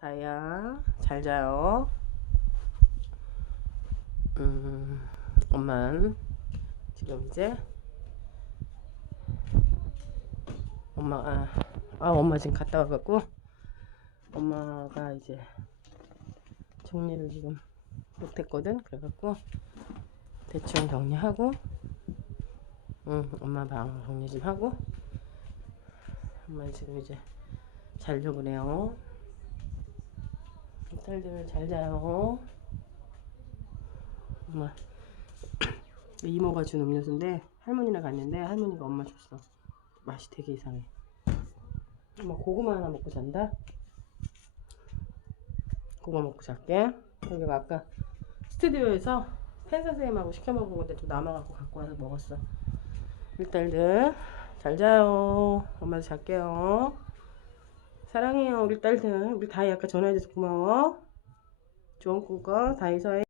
다이야 잘 자요. 음, 엄만 지금 이제 엄마 아, 아 엄마 지금 갔다 와갖고 엄마가 이제 정리를 지금 못했거든. 그래갖고 대충 정리하고 응 엄마 방 정리 좀 하고 엄마 지금 이제 그래요. 딸들 잘 자요. 엄마 이모가 준 음료수인데 할머니랑 갔는데 할머니가 엄마 줬어. 맛이 되게 이상해. 엄마 고구마 하나 먹고 잔다. 고구마 먹고 잘게. 여기가 아까 스튜디오에서 팬 선생님하고 시켜 먹은 건데 좀 남아갖고 갖고 와서 먹었어. 우리 딸들 잘 자요. 엄마도 잘게요. 사랑해요 우리 딸들. 우리 다이 아까 전화해줘서 고마워. 꿈꿔 다이서해.